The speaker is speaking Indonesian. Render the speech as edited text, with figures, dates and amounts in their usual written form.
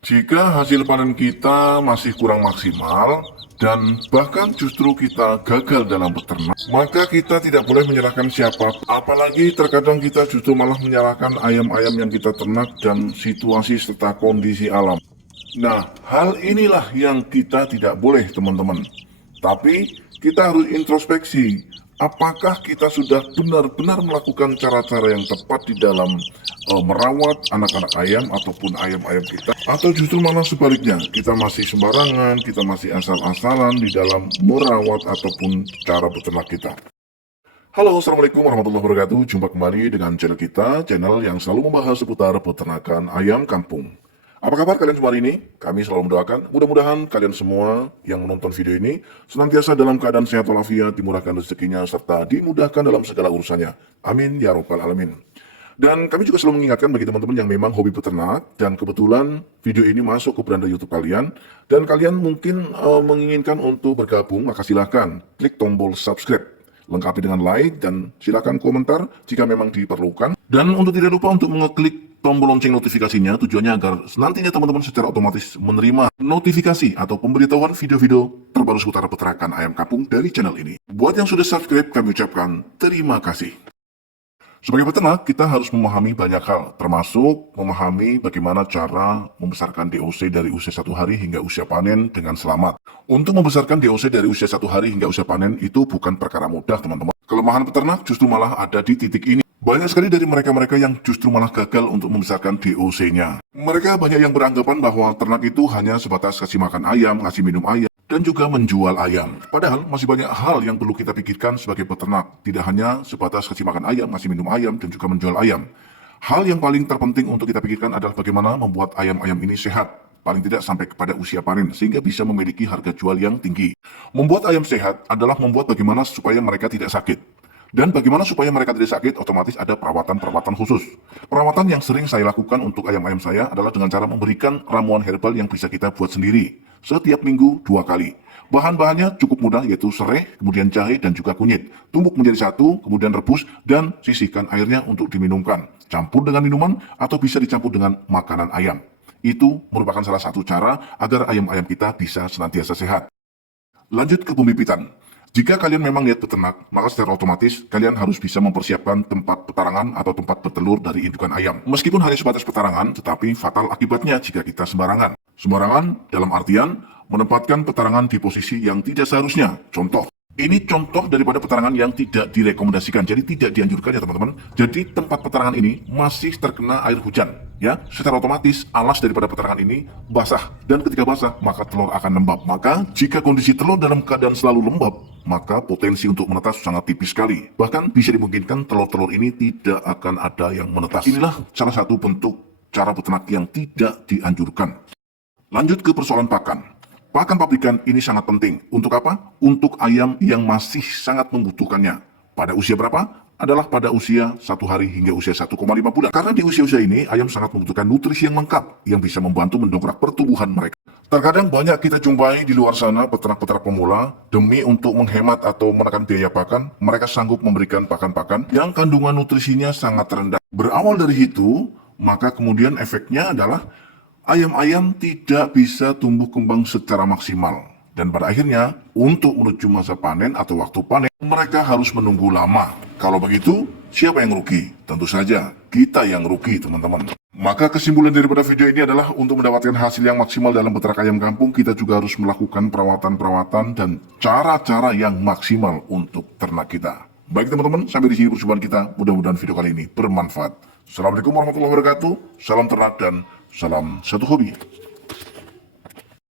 Jika hasil panen kita masih kurang maksimal dan bahkan justru kita gagal dalam beternak, maka kita tidak boleh menyalahkan siapa. Apalagi terkadang kita justru malah menyalahkan ayam-ayam yang kita ternak dan situasi serta kondisi alam. Nah, hal inilah yang kita tidak boleh, teman-teman. Tapi kita harus introspeksi. Apakah kita sudah benar-benar melakukan cara-cara yang tepat di dalam merawat anak-anak ayam ataupun ayam-ayam kita? Atau justru malah sebaliknya, kita masih sembarangan, kita masih asal-asalan di dalam merawat ataupun cara beternak kita? Halo, Assalamualaikum warahmatullahi wabarakatuh. Jumpa kembali dengan channel kita, channel yang selalu membahas seputar peternakan ayam kampung. Apa kabar kalian semua hari ini? Kami selalu mendoakan, mudah-mudahan kalian semua yang menonton video ini senantiasa dalam keadaan sehat walafiat, dimurahkan rezekinya, serta dimudahkan dalam segala urusannya. Amin ya robbal alamin. Dan kami juga selalu mengingatkan bagi teman-teman yang memang hobi peternak, dan kebetulan video ini masuk ke beranda YouTube kalian, dan kalian mungkin menginginkan untuk bergabung, maka silahkan klik tombol subscribe. Lengkapi dengan like dan silakan komentar jika memang diperlukan. Dan untuk tidak lupa untuk mengeklik tombol lonceng notifikasinya, tujuannya agar nantinya teman-teman secara otomatis menerima notifikasi atau pemberitahuan video-video terbaru seputar peternakan ayam kampung dari channel ini. Buat yang sudah subscribe, kami ucapkan terima kasih. Sebagai peternak, kita harus memahami banyak hal, termasuk memahami bagaimana cara membesarkan DOC dari usia 1 hari hingga usia panen dengan selamat. Untuk membesarkan DOC dari usia 1 hari hingga usia panen itu bukan perkara mudah, teman-teman. Kelemahan peternak justru malah ada di titik ini. Banyak sekali dari mereka-mereka yang justru malah gagal untuk membesarkan DOC-nya. Mereka banyak yang beranggapan bahwa ternak itu hanya sebatas kasih makan ayam, ngasih minum ayam, dan juga menjual ayam. Padahal masih banyak hal yang perlu kita pikirkan sebagai peternak. Tidak hanya sebatas kasih makan ayam, ngasih minum ayam, dan juga menjual ayam. Hal yang paling terpenting untuk kita pikirkan adalah bagaimana membuat ayam-ayam ini sehat. Paling tidak sampai kepada usia panen, sehingga bisa memiliki harga jual yang tinggi. Membuat ayam sehat adalah membuat bagaimana supaya mereka tidak sakit. Dan bagaimana supaya mereka tidak sakit, otomatis ada perawatan-perawatan khusus. Perawatan yang sering saya lakukan untuk ayam-ayam saya adalah dengan cara memberikan ramuan herbal yang bisa kita buat sendiri. Setiap minggu 2 kali. Bahan-bahannya cukup mudah, yaitu serai, kemudian jahe, dan juga kunyit. Tumbuk menjadi satu, kemudian rebus, dan sisihkan airnya untuk diminumkan. Campur dengan minuman, atau bisa dicampur dengan makanan ayam. Itu merupakan salah satu cara agar ayam-ayam kita bisa senantiasa sehat. Lanjut ke pembibitan. Jika kalian memang niat beternak, maka secara otomatis kalian harus bisa mempersiapkan tempat petarangan atau tempat bertelur dari indukan ayam. Meskipun hanya sebatas petarangan, tetapi fatal akibatnya jika kita sembarangan. Sembarangan dalam artian menempatkan petarangan di posisi yang tidak seharusnya. Contoh, ini contoh daripada petarangan yang tidak direkomendasikan, jadi tidak dianjurkan ya teman-teman. Jadi tempat petarangan ini masih terkena air hujan, ya. Secara otomatis alas daripada petarangan ini basah, dan ketika basah maka telur akan lembab. Maka jika kondisi telur dalam keadaan selalu lembab, maka potensi untuk menetas sangat tipis sekali. Bahkan bisa dimungkinkan telur-telur ini tidak akan ada yang menetas. Inilah salah satu bentuk cara peternak yang tidak dianjurkan. Lanjut ke persoalan pakan. Pakan pabrikan ini sangat penting. Untuk apa? Untuk ayam yang masih sangat membutuhkannya. Pada usia berapa? Adalah pada usia 1 hari hingga usia 1,5 bulan. Karena di usia-usia ini, ayam sangat membutuhkan nutrisi yang lengkap yang bisa membantu mendongkrak pertumbuhan mereka. Terkadang banyak kita jumpai di luar sana peternak-peternak pemula, demi untuk menghemat atau menekan biaya pakan, mereka sanggup memberikan pakan-pakan yang kandungan nutrisinya sangat rendah. Berawal dari itu, maka kemudian efeknya adalah ayam-ayam tidak bisa tumbuh kembang secara maksimal. Dan pada akhirnya, untuk menuju masa panen atau waktu panen, mereka harus menunggu lama. Kalau begitu, siapa yang rugi? Tentu saja, kita yang rugi, teman-teman. Maka kesimpulan daripada video ini adalah untuk mendapatkan hasil yang maksimal dalam peternak ayam kampung, kita juga harus melakukan perawatan-perawatan dan cara-cara yang maksimal untuk ternak kita. Baik teman-teman, sampai di sini perjumpaan kita. Mudah-mudahan video kali ini bermanfaat. Assalamualaikum warahmatullahi wabarakatuh. Salam ternak dan salam satu hobi.